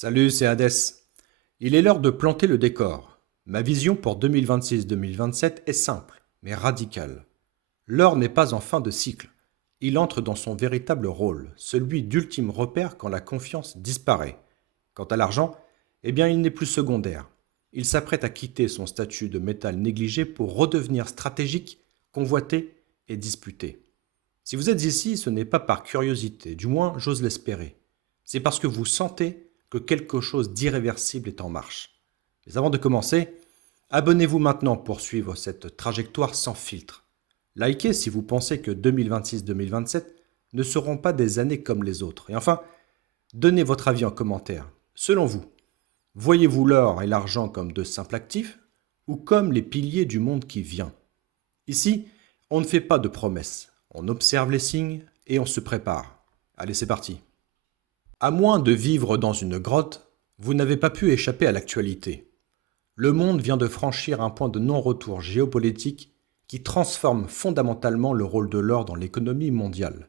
Salut, c'est Hadès. Il est l'heure de planter le décor. Ma vision pour 2026-2027 est simple, mais radicale. L'or n'est pas en fin de cycle. Il entre dans son véritable rôle, celui d'ultime repère quand la confiance disparaît. Quant à l'argent, eh bien il n'est plus secondaire. Il s'apprête à quitter son statut de métal négligé pour redevenir stratégique, convoité et disputé. Si vous êtes ici, ce n'est pas par curiosité, du moins j'ose l'espérer. C'est parce que vous sentez que quelque chose d'irréversible est en marche. Mais avant de commencer, abonnez-vous maintenant pour suivre cette trajectoire sans filtre. Likez si vous pensez que 2026-2027 ne seront pas des années comme les autres. Et enfin, donnez votre avis en commentaire. Selon vous, voyez-vous l'or et l'argent comme de simples actifs ou comme les piliers du monde qui vient? Ici, on ne fait pas de promesses. On observe les signes et on se prépare. Allez, c'est parti. À moins de vivre dans une grotte, vous n'avez pas pu échapper à l'actualité. Le monde vient de franchir un point de non-retour géopolitique qui transforme fondamentalement le rôle de l'or dans l'économie mondiale.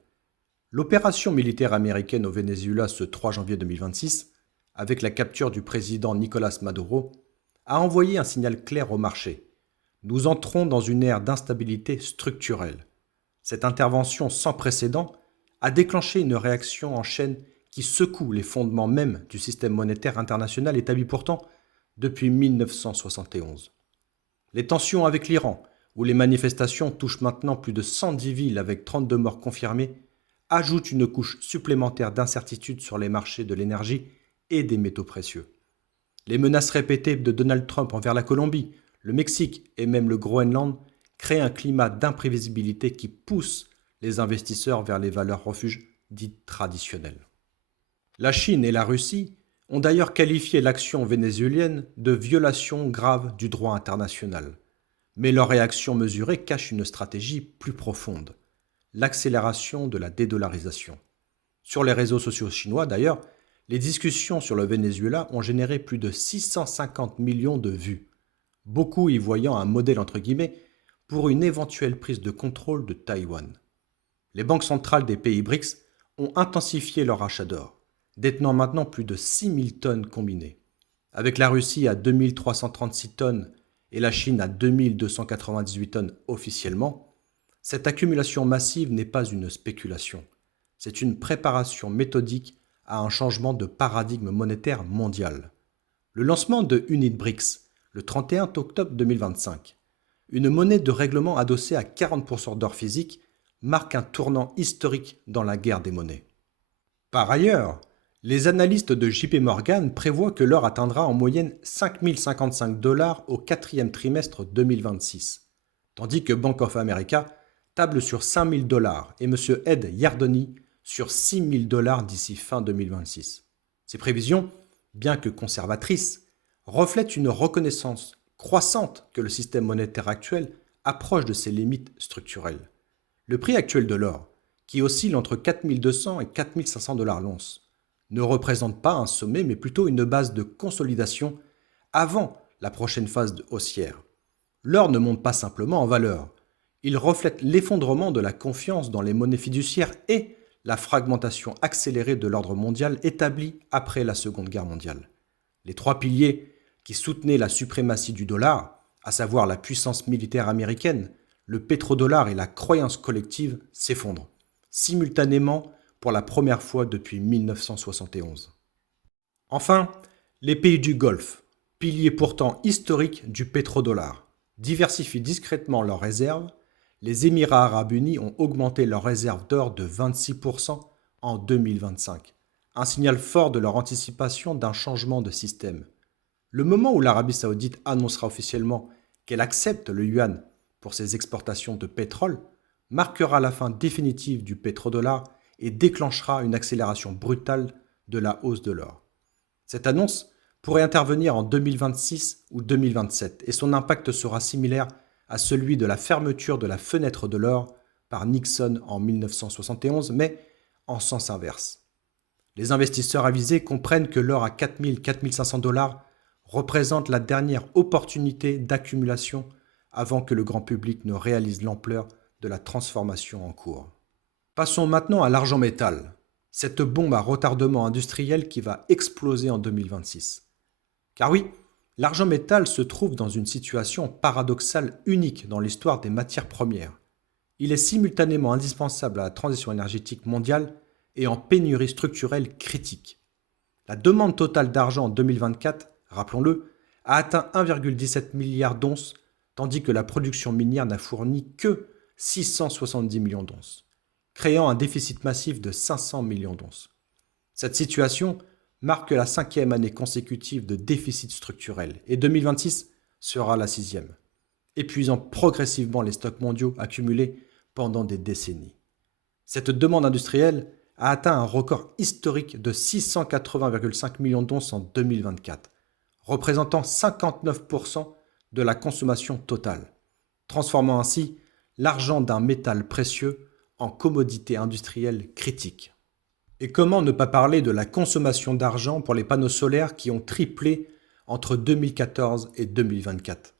L'opération militaire américaine au Venezuela ce 3 janvier 2026, avec la capture du président Nicolás Maduro, a envoyé un signal clair au marché. Nous entrons dans une ère d'instabilité structurelle. Cette intervention sans précédent a déclenché une réaction en chaîne qui secoue les fondements même du système monétaire international établi pourtant depuis 1971. Les tensions avec l'Iran, où les manifestations touchent maintenant plus de 110 villes avec 32 morts confirmés, ajoutent une couche supplémentaire d'incertitude sur les marchés de l'énergie et des métaux précieux. Les menaces répétées de Donald Trump envers la Colombie, le Mexique et même le Groenland créent un climat d'imprévisibilité qui pousse les investisseurs vers les valeurs refuges dites traditionnelles. La Chine et la Russie ont d'ailleurs qualifié l'action vénézuélienne de violation grave du droit international. Mais leur réaction mesurée cache une stratégie plus profonde, l'accélération de la dédollarisation. Sur les réseaux sociaux chinois d'ailleurs, les discussions sur le Venezuela ont généré plus de 650 millions de vues, beaucoup y voyant un modèle entre guillemets pour une éventuelle prise de contrôle de Taïwan. Les banques centrales des pays BRICS ont intensifié leur achat d'or, détenant maintenant plus de 6000 tonnes combinées. Avec la Russie à 2336 tonnes et la Chine à 2298 tonnes officiellement, cette accumulation massive n'est pas une spéculation. C'est une préparation méthodique à un changement de paradigme monétaire mondial. Le lancement de UnitBRICS, le 31 octobre 2025, une monnaie de règlement adossée à 40% d'or physique, marque un tournant historique dans la guerre des monnaies. Par ailleurs, les analystes de JP Morgan prévoient que l'or atteindra en moyenne 5 055 $ au quatrième trimestre 2026, tandis que Bank of America table sur 5 000 $ et M. Ed Yardeni sur 6 000 $ d'ici fin 2026. Ces prévisions, bien que conservatrices, reflètent une reconnaissance croissante que le système monétaire actuel approche de ses limites structurelles. Le prix actuel de l'or, qui oscille entre 4 200 et 4 500 $ l'once, ne représente pas un sommet mais plutôt une base de consolidation avant la prochaine phase haussière. L'or ne monte pas simplement en valeur, il reflète l'effondrement de la confiance dans les monnaies fiduciaires et la fragmentation accélérée de l'ordre mondial établi après la Seconde Guerre mondiale. Les trois piliers qui soutenaient la suprématie du dollar, à savoir la puissance militaire américaine, le pétrodollar et la croyance collective, s'effondrent, simultanément pour la première fois depuis 1971. Enfin, les pays du Golfe, piliers pourtant historiques du pétrodollar, diversifient discrètement leurs réserves. Les Émirats arabes unis ont augmenté leurs réserves d'or de 26% en 2025, un signal fort de leur anticipation d'un changement de système. Le moment où l'Arabie saoudite annoncera officiellement qu'elle accepte le yuan pour ses exportations de pétrole marquera la fin définitive du pétrodollar et déclenchera une accélération brutale de la hausse de l'or. Cette annonce pourrait intervenir en 2026 ou 2027 et son impact sera similaire à celui de la fermeture de la fenêtre de l'or par Nixon en 1971, mais en sens inverse. Les investisseurs avisés comprennent que l'or à 4 000 – 4 500 $ représente la dernière opportunité d'accumulation avant que le grand public ne réalise l'ampleur de la transformation en cours. Passons maintenant à l'argent métal. Cette bombe à retardement industriel qui va exploser en 2026. Car oui, l'argent métal se trouve dans une situation paradoxale unique dans l'histoire des matières premières. Il est simultanément indispensable à la transition énergétique mondiale et en pénurie structurelle critique. La demande totale d'argent en 2024, rappelons-le, a atteint 1,17 milliard d'onces, tandis que la production minière n'a fourni que 670 millions d'onces, créant un déficit massif de 500 millions d'onces. Cette situation marque la 5e année consécutive de déficit structurel et 2026 sera la 6e, épuisant progressivement les stocks mondiaux accumulés pendant des décennies. Cette demande industrielle a atteint un record historique de 680,5 millions d'onces en 2024, représentant 59% de la consommation totale, transformant ainsi l'argent d'un métal précieux en commodité industrielle critique. Et comment ne pas parler de la consommation d'argent pour les panneaux solaires qui ont triplé entre 2014 et 2024,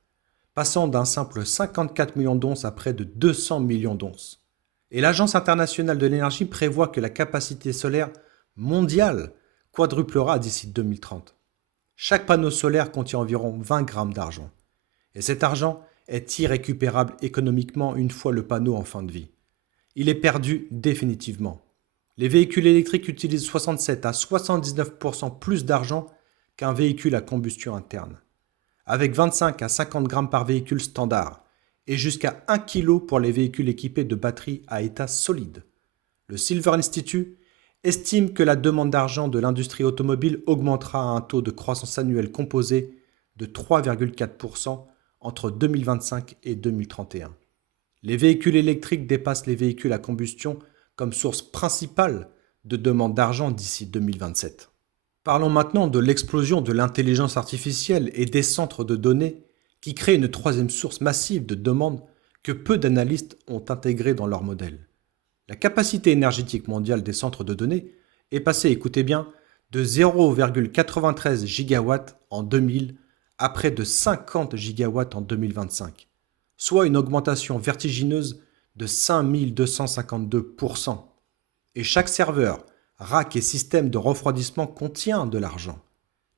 passant d'un simple 54 millions d'onces à près de 200 millions d'onces. Et l'Agence internationale de l'énergie prévoit que la capacité solaire mondiale quadruplera d'ici 2030. Chaque panneau solaire contient environ 20 grammes d'argent. Et cet argent est irrécupérable économiquement une fois le panneau en fin de vie. Il est perdu définitivement. Les véhicules électriques utilisent 67 à 79% plus d'argent qu'un véhicule à combustion interne, avec 25 à 50 grammes par véhicule standard et jusqu'à 1 kg pour les véhicules équipés de batteries à état solide. Le Silver Institute estime que la demande d'argent de l'industrie automobile augmentera à un taux de croissance annuelle composé de 3,4% entre 2025 et 2031. Les véhicules électriques dépassent les véhicules à combustion comme source principale de demande d'argent d'ici 2027. Parlons maintenant de l'explosion de l'intelligence artificielle et des centres de données qui créent une troisième source massive de demande que peu d'analystes ont intégrée dans leur modèle. La capacité énergétique mondiale des centres de données est passée, écoutez bien, de 0,93 gigawatts en 2000 à près de 50 gigawatts en 2025, soit une augmentation vertigineuse de 5252%. Et chaque serveur, rack et système de refroidissement contient de l'argent.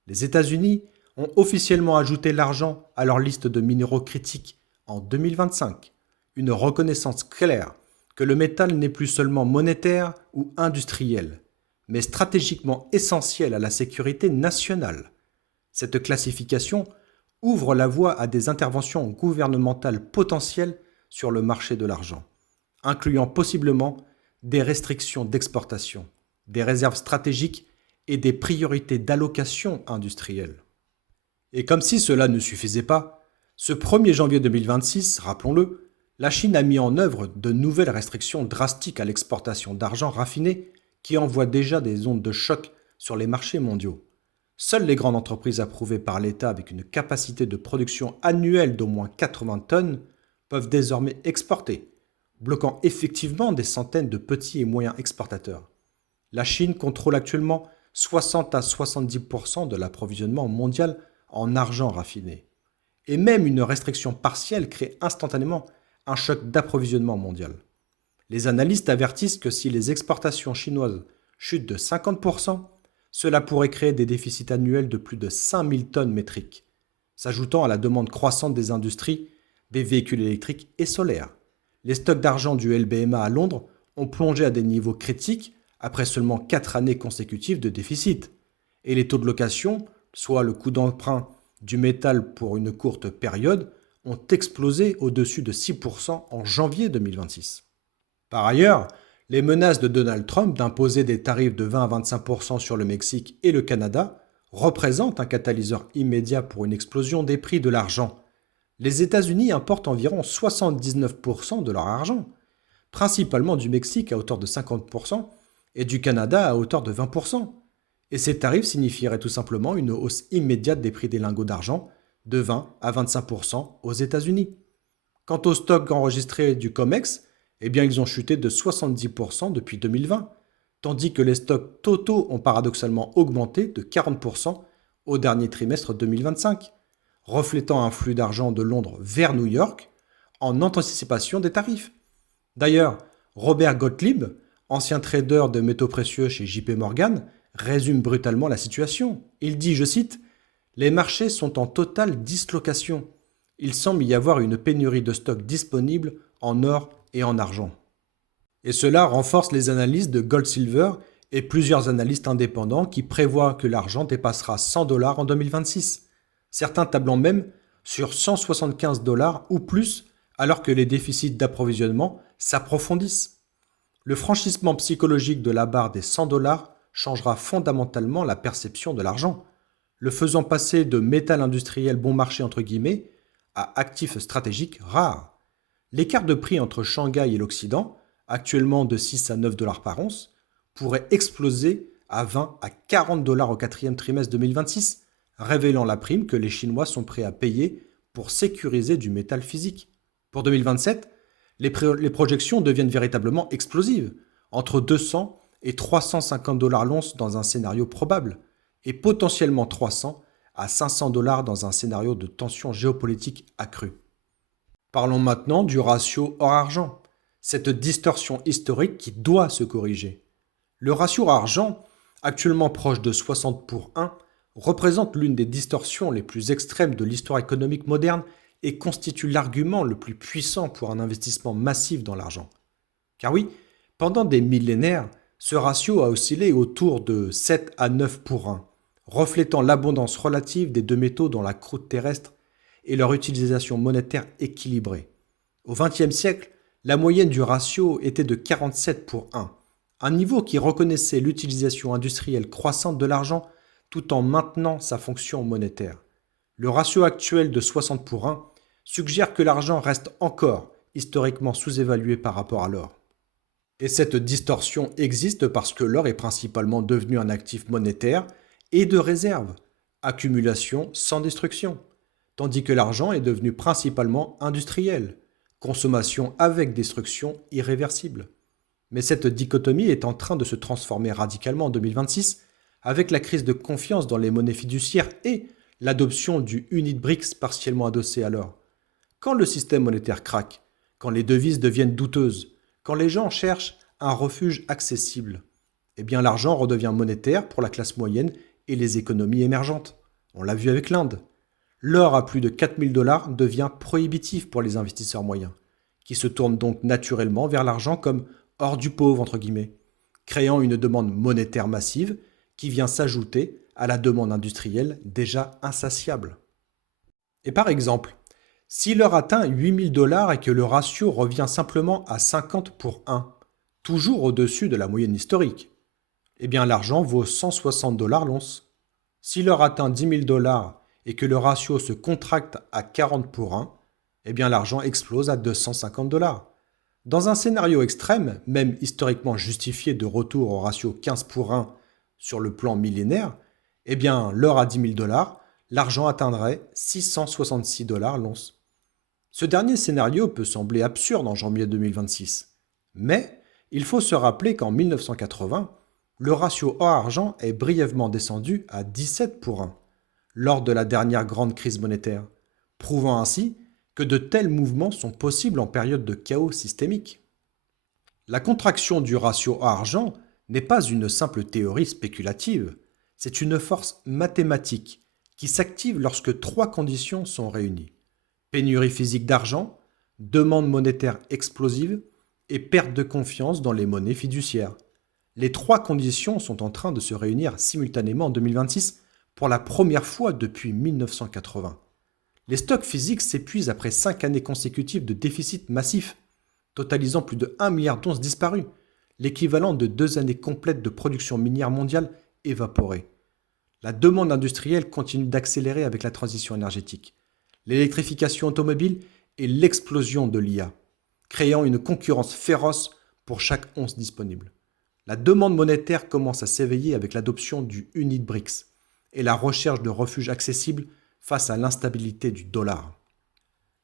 Les États-Unis ont officiellement ajouté l'argent à leur liste de minéraux critiques en 2025, une reconnaissance claire que le métal n'est plus seulement monétaire ou industriel, mais stratégiquement essentiel à la sécurité nationale. Cette classification ouvre la voie à des interventions gouvernementales potentielles sur le marché de l'argent, incluant possiblement des restrictions d'exportation, des réserves stratégiques et des priorités d'allocation industrielle. Et comme si cela ne suffisait pas, ce 1er janvier 2026, rappelons-le, la Chine a mis en œuvre de nouvelles restrictions drastiques à l'exportation d'argent raffiné qui envoient déjà des ondes de choc sur les marchés mondiaux. Seules les grandes entreprises approuvées par l'État avec une capacité de production annuelle d'au moins 80 tonnes peuvent désormais exporter, bloquant effectivement des centaines de petits et moyens exportateurs. La Chine contrôle actuellement 60 à 70% de l'approvisionnement mondial en argent raffiné. Et même une restriction partielle crée instantanément un choc d'approvisionnement mondial. Les analystes avertissent que si les exportations chinoises chutent de 50%, cela pourrait créer des déficits annuels de plus de 5000 tonnes métriques, s'ajoutant à la demande croissante des industries, des véhicules électriques et solaires. Les stocks d'argent du LBMA à Londres ont plongé à des niveaux critiques après seulement 4 années consécutives de déficit. Et les taux de location, soit le coût d'emprunt du métal pour une courte période, ont explosé au-dessus de 6% en janvier 2026. Par ailleurs, les menaces de Donald Trump d'imposer des tarifs de 20 à 25% sur le Mexique et le Canada représentent un catalyseur immédiat pour une explosion des prix de l'argent. Les États-Unis importent environ 79% de leur argent, principalement du Mexique à hauteur de 50% et du Canada à hauteur de 20%. Et ces tarifs signifieraient tout simplement une hausse immédiate des prix des lingots d'argent de 20 à 25% aux États-Unis. Quant aux stocks enregistrés du COMEX, eh bien ils ont chuté de 70% depuis 2020, tandis que les stocks totaux ont paradoxalement augmenté de 40% au dernier trimestre 2025, reflétant un flux d'argent de Londres vers New York en anticipation des tarifs. D'ailleurs, Robert Gottlieb, ancien trader de métaux précieux chez JP Morgan, résume brutalement la situation. Il dit, je cite, les marchés sont en totale dislocation. Il semble y avoir une pénurie de stocks disponibles en or et en argent. Et cela renforce les analyses de Gold Silver et plusieurs analystes indépendants qui prévoient que l'argent dépassera 100 dollars en 2026. Certains tablant même sur 175 dollars ou plus alors que les déficits d'approvisionnement s'approfondissent. Le franchissement psychologique de la barre des 100 dollars changera fondamentalement la perception de l'argent, le faisant passer de métal industriel bon marché entre guillemets à actif stratégique rare. L'écart de prix entre Shanghai et l'Occident, actuellement de 6 à 9 dollars par once, pourrait exploser à 20 à 40 dollars au quatrième trimestre 2026, révélant la prime que les Chinois sont prêts à payer pour sécuriser du métal physique. Pour 2027, les projections deviennent véritablement explosives, entre 200 et 350 dollars l'once dans un scénario probable, et potentiellement 300 à 500 dollars dans un scénario de tension géopolitique accrue. Parlons maintenant du ratio or-argent, cette distorsion historique qui doit se corriger. Le ratio or-argent, actuellement proche de 60 pour 1, représente l'une des distorsions les plus extrêmes de l'histoire économique moderne et constitue l'argument le plus puissant pour un investissement massif dans l'argent. Car oui, pendant des millénaires, ce ratio a oscillé autour de 7 à 9 pour 1, reflétant l'abondance relative des deux métaux dans la croûte terrestre et leur utilisation monétaire équilibrée. Au XXe siècle, la moyenne du ratio était de 47 pour 1, un niveau qui reconnaissait l'utilisation industrielle croissante de l'argent tout en maintenant sa fonction monétaire. Le ratio actuel de 60 pour 1 suggère que l'argent reste encore historiquement sous-évalué par rapport à l'or. Et cette distorsion existe parce que l'or est principalement devenu un actif monétaire et de réserve, accumulation sans destruction, tandis que l'argent est devenu principalement industriel, consommation avec destruction irréversible. Mais cette dichotomie est en train de se transformer radicalement en 2026 avec la crise de confiance dans les monnaies fiduciaires et l'adoption du unit BRICS partiellement adossé à l'or. Quand le système monétaire craque, quand les devises deviennent douteuses, quand les gens cherchent un refuge accessible, eh bien l'argent redevient monétaire pour la classe moyenne et les économies émergentes. On l'a vu avec l'Inde. L'or à plus de 4000 dollars devient prohibitif pour les investisseurs moyens, qui se tournent donc naturellement vers l'argent comme or du pauvre, entre guillemets, créant une demande monétaire massive qui vient s'ajouter à la demande industrielle déjà insatiable. Et par exemple, si l'or atteint 8000 dollars et que le ratio revient simplement à 50 pour 1, toujours au-dessus de la moyenne historique, eh bien l'argent vaut 160 dollars l'once. Si l'or atteint 10 000 dollars et que le ratio se contracte à 40 pour 1, eh bien l'argent explose à 250 dollars. Dans un scénario extrême, même historiquement justifié de retour au ratio 15 pour 1 sur le plan millénaire, eh bien l'or à 10 000 dollars, l'argent atteindrait 666 dollars l'once. Ce dernier scénario peut sembler absurde en janvier 2026, mais il faut se rappeler qu'en 1980, le ratio or-argent est brièvement descendu à 17 pour 1, lors de la dernière grande crise monétaire, prouvant ainsi que de tels mouvements sont possibles en période de chaos systémique. La contraction du ratio or-argent n'est pas une simple théorie spéculative, c'est une force mathématique qui s'active lorsque trois conditions sont réunies. Pénurie physique d'argent, demande monétaire explosive et perte de confiance dans les monnaies fiduciaires. Les trois conditions sont en train de se réunir simultanément en 2026 pour la première fois depuis 1980. Les stocks physiques s'épuisent après 5 années consécutives de déficit massif, totalisant plus de 1 milliard d'onces disparues, l'équivalent de 2 années complètes de production minière mondiale évaporée. La demande industrielle continue d'accélérer avec la transition énergétique, l'électrification automobile et l'explosion de l'IA, créant une concurrence féroce pour chaque once disponible. La demande monétaire commence à s'éveiller avec l'adoption du unit BRICS et la recherche de refuges accessibles face à l'instabilité du dollar.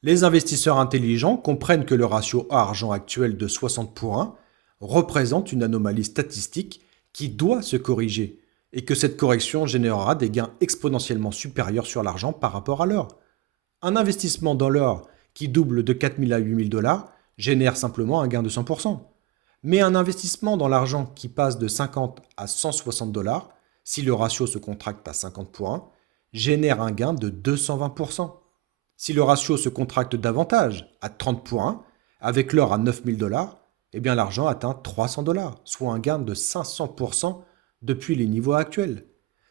Les investisseurs intelligents comprennent que le ratio argent actuel de 60 pour 1 représente une anomalie statistique qui doit se corriger et que cette correction générera des gains exponentiellement supérieurs sur l'argent par rapport à l'or. Un investissement dans l'or qui double de 4 000 à 8 000 dollars génère simplement un gain de 100%. Mais un investissement dans l'argent qui passe de 50 à 160 dollars, si le ratio se contracte à 50 pour 1, génère un gain de 220%. Si le ratio se contracte davantage, à 30 pour 1, avec l'or à 9000 dollars, eh bien l'argent atteint 300 dollars, soit un gain de 500% depuis les niveaux actuels.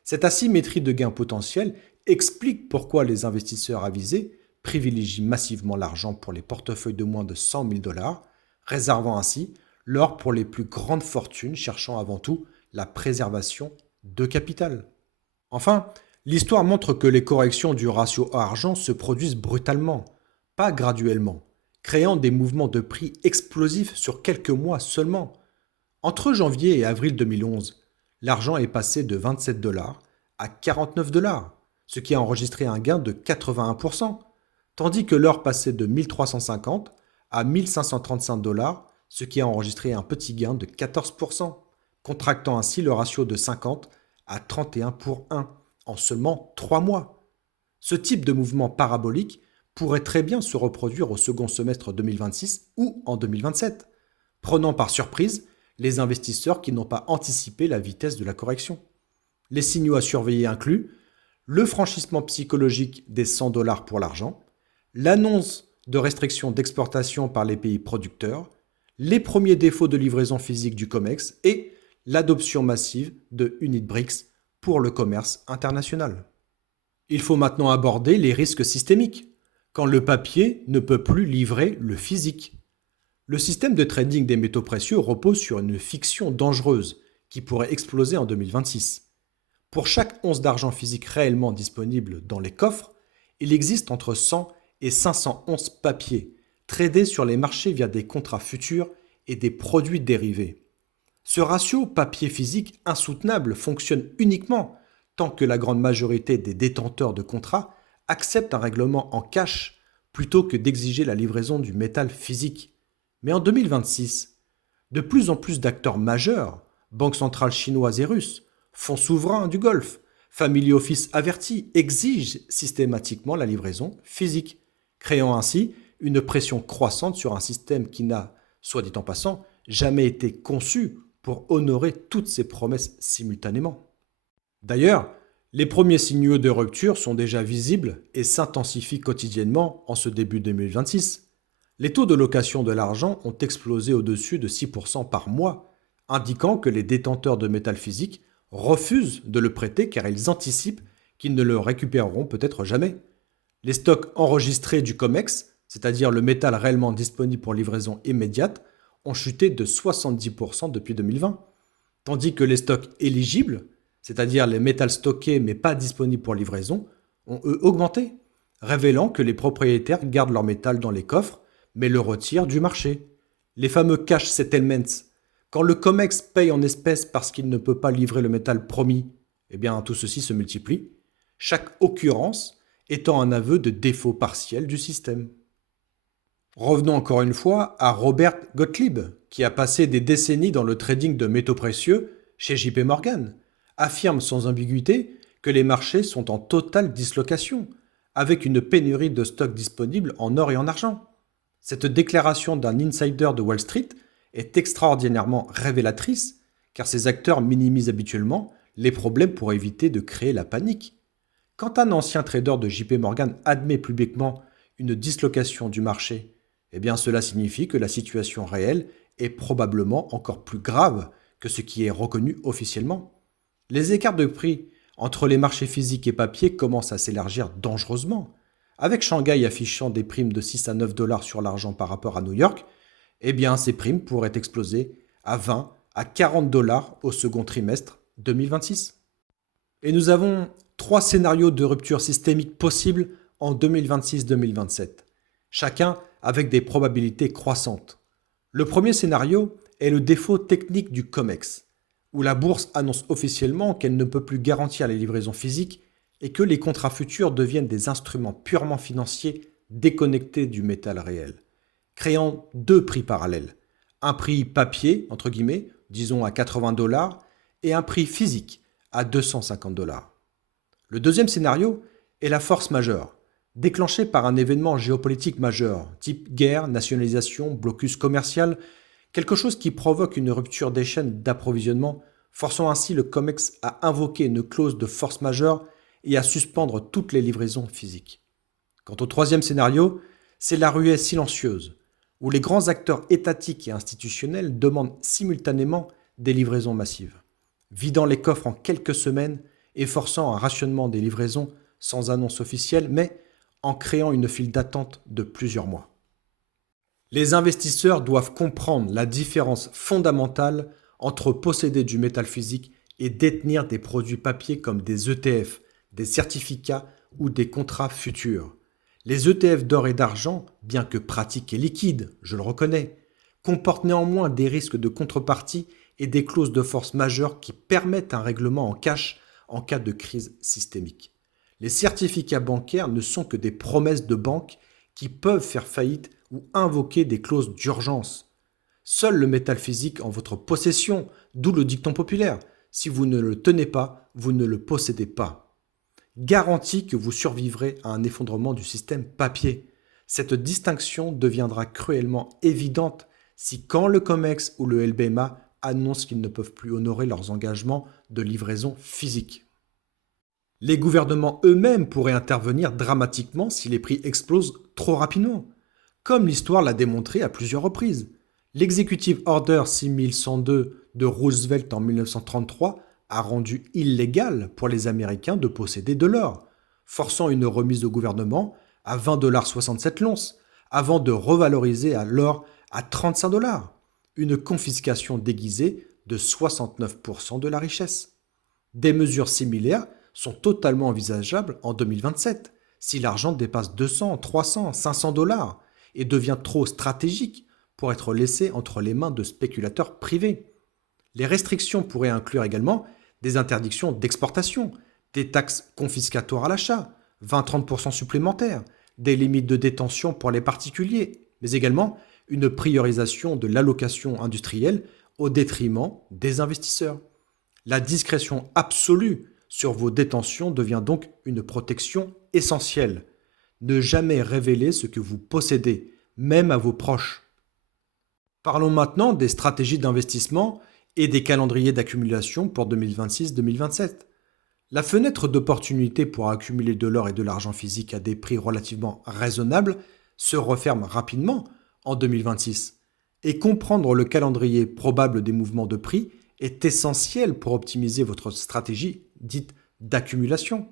Cette asymétrie de gains potentiels explique pourquoi les investisseurs avisés privilégient massivement l'argent pour les portefeuilles de moins de 100 000 dollars, réservant ainsi l'or pour les plus grandes fortunes cherchant avant tout la préservation de capital. Enfin, l'histoire montre que les corrections du ratio argent se produisent brutalement, pas graduellement, créant des mouvements de prix explosifs sur quelques mois seulement. Entre janvier et avril 2011, l'argent est passé de 27 dollars à 49 dollars, ce qui a enregistré un gain de 81%, tandis que l'or passait de 1350 à 1535 dollars, ce qui a enregistré un petit gain de 14%, contractant ainsi le ratio de 50 à 31 pour 1 en seulement 3 mois. Ce type de mouvement parabolique pourrait très bien se reproduire au second semestre 2026 ou en 2027, prenant par surprise les investisseurs qui n'ont pas anticipé la vitesse de la correction. Les signaux à surveiller incluent le franchissement psychologique des 100 dollars pour l'argent, l'annonce de restrictions d'exportation par les pays producteurs, les premiers défauts de livraison physique du COMEX et l'adoption massive de UnitBRICS pour le commerce international. Il faut maintenant aborder les risques systémiques, quand le papier ne peut plus livrer le physique. Le système de trading des métaux précieux repose sur une fiction dangereuse qui pourrait exploser en 2026. Pour chaque once d'argent physique réellement disponible dans les coffres, il existe entre 100 et 500 onces papier, tradées sur les marchés via des contrats futurs et des produits dérivés. Ce ratio papier physique insoutenable fonctionne uniquement tant que la grande majorité des détenteurs de contrats acceptent un règlement en cash plutôt que d'exiger la livraison du métal physique. Mais en 2026, de plus en plus d'acteurs majeurs, banques centrales chinoises et russes, fonds souverains du Golfe, family office avertis, exigent systématiquement la livraison physique, créant ainsi une pression croissante sur un système qui n'a, soit dit en passant, jamais été conçu pour honorer toutes ces promesses simultanément. D'ailleurs, les premiers signaux de rupture sont déjà visibles et s'intensifient quotidiennement en ce début 2026. Les taux de location de l'argent ont explosé au-dessus de 6% par mois, indiquant que les détenteurs de métal physique refusent de le prêter car ils anticipent qu'ils ne le récupéreront peut-être jamais. Les stocks enregistrés du COMEX, c'est-à-dire le métal réellement disponible pour livraison immédiate, ont chuté de 70% depuis 2020, tandis que les stocks éligibles, c'est-à-dire les métals stockés mais pas disponibles pour livraison, ont eux augmenté, révélant que les propriétaires gardent leur métal dans les coffres mais le retirent du marché. Les fameux cash settlements, quand le COMEX paye en espèces parce qu'il ne peut pas livrer le métal promis, eh bien tout ceci se multiplie, chaque occurrence étant un aveu de défaut partiel du système. Revenons encore une fois à Robert Gottlieb, qui a passé des décennies dans le trading de métaux précieux chez JP Morgan, affirme sans ambiguïté que les marchés sont en totale dislocation, avec une pénurie de stocks disponibles en or et en argent. Cette déclaration d'un insider de Wall Street est extraordinairement révélatrice, car ces acteurs minimisent habituellement les problèmes pour éviter de créer la panique. Quand un ancien trader de JP Morgan admet publiquement une dislocation du marché, eh bien cela signifie que la situation réelle est probablement encore plus grave que ce qui est reconnu officiellement. Les écarts de prix entre les marchés physiques et papier commencent à s'élargir dangereusement. Avec Shanghai affichant des primes de 6 à 9 dollars sur l'argent par rapport à New York, eh bien ces primes pourraient exploser à 20 à 40 dollars au second trimestre 2026. Et nous avons 3 scénarios de rupture systémique possibles en 2026-2027, chacun avec des probabilités croissantes. Le premier scénario est le défaut technique du COMEX, où la bourse annonce officiellement qu'elle ne peut plus garantir les livraisons physiques et que les contrats futurs deviennent des instruments purement financiers déconnectés du métal réel, créant 2 prix parallèles. Un prix papier, entre guillemets, disons à 80 dollars, et un prix physique à 250 dollars. Le deuxième scénario est la force majeure, déclenchée par un événement géopolitique majeur, type guerre, nationalisation, blocus commercial, Quelque chose qui provoque une rupture des chaînes d'approvisionnement, forçant ainsi le COMEX à invoquer une clause de force majeure et à suspendre toutes les livraisons physiques. Quant au troisième scénario, c'est la ruée silencieuse, où les grands acteurs étatiques et institutionnels demandent simultanément des livraisons massives, vidant les coffres en quelques semaines et forçant un rationnement des livraisons sans annonce officielle, mais en créant une file d'attente de plusieurs mois. Les investisseurs doivent comprendre la différence fondamentale entre posséder du métal physique et détenir des produits papier comme des ETF, des certificats ou des contrats futurs. Les ETF d'or et d'argent, bien que pratiques et liquides, je le reconnais, comportent néanmoins des risques de contrepartie et des clauses de force majeure qui permettent un règlement en cash en cas de crise systémique. Les certificats bancaires ne sont que des promesses de banque qui peuvent faire faillite ou invoquer des clauses d'urgence. Seul le métal physique en votre possession, d'où le dicton populaire. Si vous ne le tenez pas, vous ne le possédez pas. Garantie que vous survivrez à un effondrement du système papier. Cette distinction deviendra cruellement évidente si quand le COMEX ou le LBMA annoncent qu'ils ne peuvent plus honorer leurs engagements de livraison physique. Les gouvernements eux-mêmes pourraient intervenir dramatiquement si les prix explosent trop rapidement, comme l'histoire l'a démontré à plusieurs reprises. L'Executive Order 6102 de Roosevelt en 1933 a rendu illégal pour les Américains de posséder de l'or, forçant une remise au gouvernement à 20,67 $ l'once, avant de revaloriser l'or à 35 $, une confiscation déguisée de 69% de la richesse. Des mesures similaires sont totalement envisageables en 2027, si l'argent dépasse 200, 300, 500 $ et devient trop stratégique pour être laissé entre les mains de spéculateurs privés. Les restrictions pourraient inclure également des interdictions d'exportation, des taxes confiscatoires à l'achat, 20-30% supplémentaires, des limites de détention pour les particuliers, mais également une priorisation de l'allocation industrielle au détriment des investisseurs. La discrétion absolue sur vos détentions devient donc une protection essentielle. Ne jamais révéler ce que vous possédez, même à vos proches. Parlons maintenant des stratégies d'investissement et des calendriers d'accumulation pour 2026-2027. La fenêtre d'opportunité pour accumuler de l'or et de l'argent physique à des prix relativement raisonnables se referme rapidement en 2026. Et comprendre le calendrier probable des mouvements de prix est essentiel pour optimiser votre stratégie dite d'accumulation.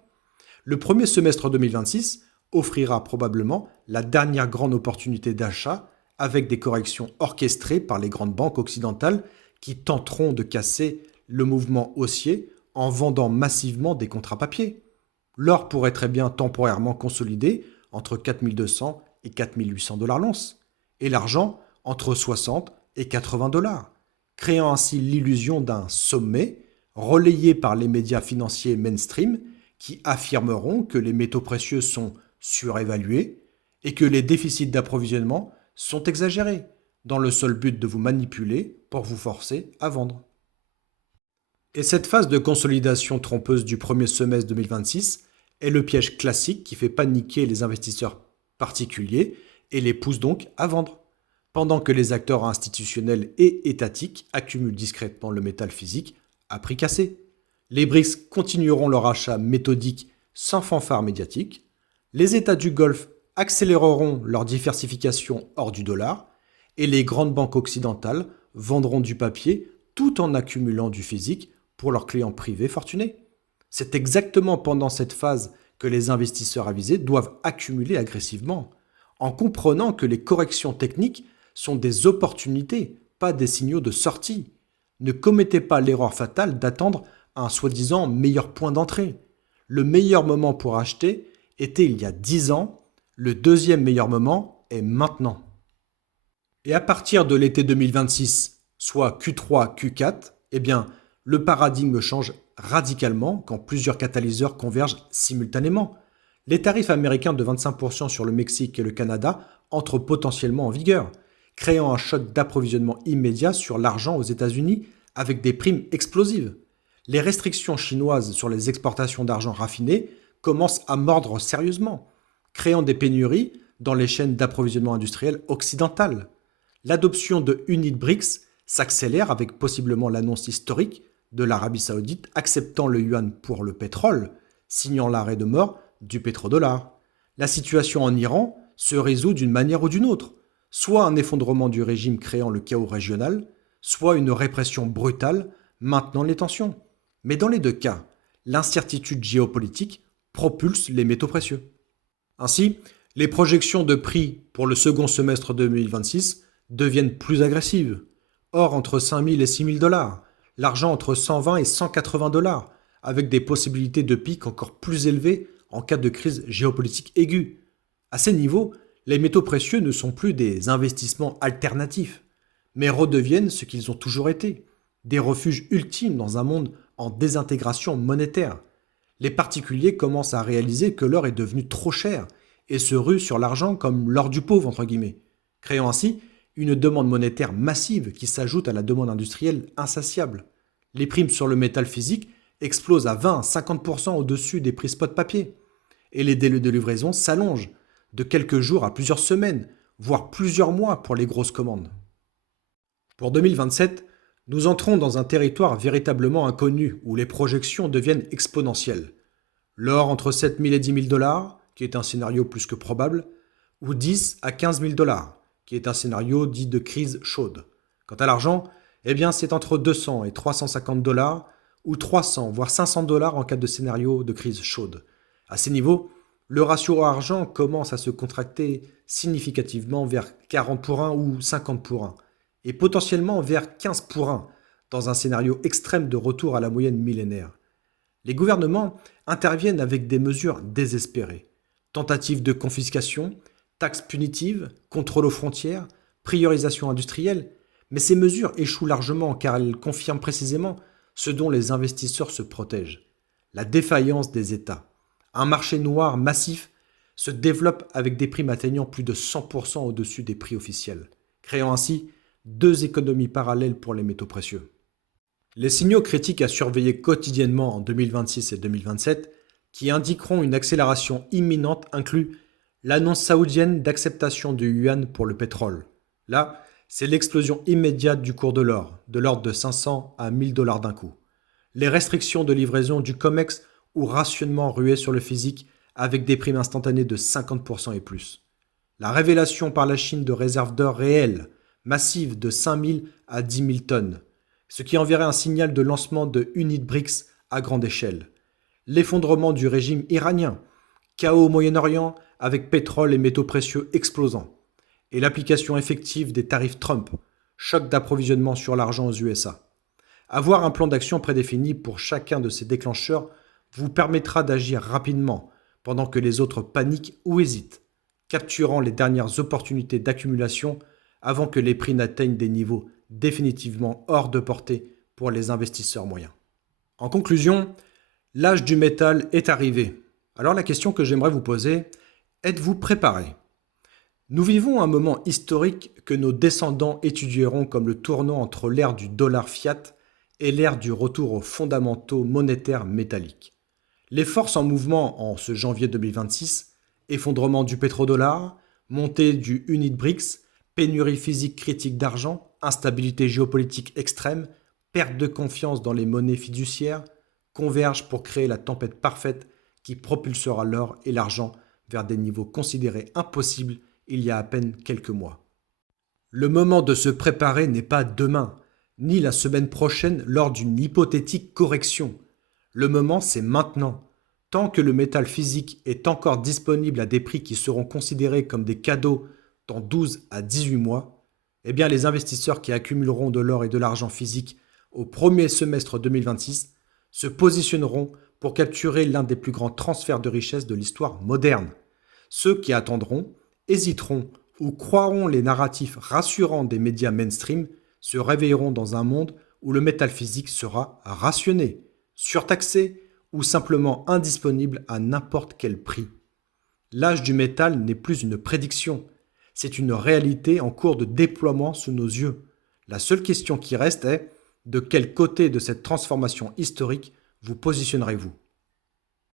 Le premier semestre 2026 offrira probablement la dernière grande opportunité d'achat avec des corrections orchestrées par les grandes banques occidentales qui tenteront de casser le mouvement haussier en vendant massivement des contrats papier. L'or pourrait très bien temporairement consolider entre 4200 et 4800 $ l'once, et l'argent entre 60 et 80 $, créant ainsi l'illusion d'un sommet relayé par les médias financiers mainstream qui affirmeront que les métaux précieux sont surévalués et que les déficits d'approvisionnement sont exagérés, dans le seul but de vous manipuler pour vous forcer à vendre. Et cette phase de consolidation trompeuse du premier semestre 2026 est le piège classique qui fait paniquer les investisseurs particuliers et les pousse donc à vendre, pendant que les acteurs institutionnels et étatiques accumulent discrètement le métal physique à prix cassé. Les BRICS continueront leur achat méthodique sans fanfare médiatique. Les États du Golfe accéléreront leur diversification hors du dollar et les grandes banques occidentales vendront du papier tout en accumulant du physique pour leurs clients privés fortunés. C'est exactement pendant cette phase que les investisseurs avisés doivent accumuler agressivement, en comprenant que les corrections techniques sont des opportunités, pas des signaux de sortie. Ne commettez pas l'erreur fatale d'attendre un soi-disant meilleur point d'entrée. Le meilleur moment pour acheter était il y a 10 ans, le deuxième meilleur moment est maintenant. Et à partir de l'été 2026, soit Q3, Q4, eh bien, le paradigme change radicalement quand plusieurs catalyseurs convergent simultanément. Les tarifs américains de 25% sur le Mexique et le Canada entrent potentiellement en vigueur, créant un choc d'approvisionnement immédiat sur l'argent aux États-Unis avec des primes explosives. Les restrictions chinoises sur les exportations d'argent raffiné commencent à mordre sérieusement, créant des pénuries dans les chaînes d'approvisionnement industriel occidentales. l'adoption de Unit BRICS s'accélère avec possiblement l'annonce historique de l'Arabie Saoudite acceptant le yuan pour le pétrole, signant l'arrêt de mort du pétrodollar. La situation en Iran se résout d'une manière ou d'une autre, soit un effondrement du régime créant le chaos régional, soit une répression brutale maintenant les tensions. Mais dans les deux cas, l'incertitude géopolitique propulse les métaux précieux. Ainsi, les projections de prix pour le second semestre 2026 deviennent plus agressives. Or, entre 5 000 et 6 000 dollars, l'argent entre 120 et 180 dollars, avec des possibilités de pic encore plus élevées en cas de crise géopolitique aiguë. À ces niveaux, les métaux précieux ne sont plus des investissements alternatifs, mais redeviennent ce qu'ils ont toujours été, des refuges ultimes dans un monde en désintégration monétaire. Les particuliers commencent à réaliser que l'or est devenu trop cher et se ruent sur l'argent comme l'or du pauvre, entre guillemets, créant ainsi une demande monétaire massive qui s'ajoute à la demande industrielle insatiable. Les primes sur le métal physique explosent à 20 à 50% au-dessus des prix spot papier. Et les délais de livraison s'allongent, de quelques jours à plusieurs semaines, voire plusieurs mois pour les grosses commandes. Pour 2027, nous entrons dans un territoire véritablement inconnu où les projections deviennent exponentielles. L'or entre 7 000 et 10 000 dollars, qui est un scénario plus que probable, ou 10 à 15 000 dollars, qui est un scénario dit de crise chaude. Quant à l'argent, eh bien c'est entre 200 et 350 dollars, ou 300 voire 500 dollars en cas de scénario de crise chaude. À ces niveaux, le ratio argent commence à se contracter significativement vers 40 pour 1 ou 50 pour 1, et potentiellement vers 15 pour 1 dans un scénario extrême de retour à la moyenne millénaire. Les gouvernements interviennent avec des mesures désespérées. Tentatives de confiscation, taxes punitives, contrôle aux frontières, priorisation industrielle, mais ces mesures échouent largement car elles confirment précisément ce dont les investisseurs se protègent, la défaillance des États. Un marché noir massif se développe avec des primes atteignant plus de 100% au-dessus des prix officiels, créant ainsi deux économies parallèles pour les métaux précieux. Les signaux critiques à surveiller quotidiennement en 2026 et 2027 qui indiqueront une accélération imminente incluent l'annonce saoudienne d'acceptation du yuan pour le pétrole. Là, c'est l'explosion immédiate du cours de l'or, de l'ordre de 500 à 1000 dollars d'un coup. Les restrictions de livraison du COMEX ou rationnement rué sur le physique avec des primes instantanées de 50% et plus. La révélation par la Chine de réserves d'or réelles, massives de 5000 à 10 000 tonnes, ce qui enverrait un signal de lancement de Unit BRICS à grande échelle. L'effondrement du régime iranien, chaos au Moyen-Orient avec pétrole et métaux précieux explosant, et l'application effective des tarifs Trump, choc d'approvisionnement sur l'argent aux USA. Avoir un plan d'action prédéfini pour chacun de ces déclencheurs vous permettra d'agir rapidement pendant que les autres paniquent ou hésitent, capturant les dernières opportunités d'accumulation avant que les prix n'atteignent des niveaux définitivement hors de portée pour les investisseurs moyens. En conclusion, l'âge du métal est arrivé. Alors la question que j'aimerais vous poser, êtes-vous préparé ? Nous vivons un moment historique que nos descendants étudieront comme le tournant entre l'ère du dollar fiat et l'ère du retour aux fondamentaux monétaires métalliques. Les forces en mouvement en ce janvier 2026, effondrement du pétrodollar, montée du Unit BRICS, pénurie physique critique d'argent, instabilité géopolitique extrême, perte de confiance dans les monnaies fiduciaires, convergent pour créer la tempête parfaite qui propulsera l'or et l'argent vers des niveaux considérés impossibles il y a à peine quelques mois. Le moment de se préparer n'est pas demain, ni la semaine prochaine lors d'une hypothétique correction. Le moment, c'est maintenant. Tant que le métal physique est encore disponible à des prix qui seront considérés comme des cadeaux dans 12 à 18 mois, eh bien les investisseurs qui accumuleront de l'or et de l'argent physique au premier semestre 2026 se positionneront pour capturer l'un des plus grands transferts de richesse de l'histoire moderne. Ceux qui attendront, hésiteront ou croiront les narratifs rassurants des médias mainstream se réveilleront dans un monde où le métal physique sera rationné, surtaxé ou simplement indisponible à n'importe quel prix. L'âge du métal n'est plus une prédiction, c'est une réalité en cours de déploiement sous nos yeux. La seule question qui reste est de quel côté de cette transformation historique vous positionnerez-vous ?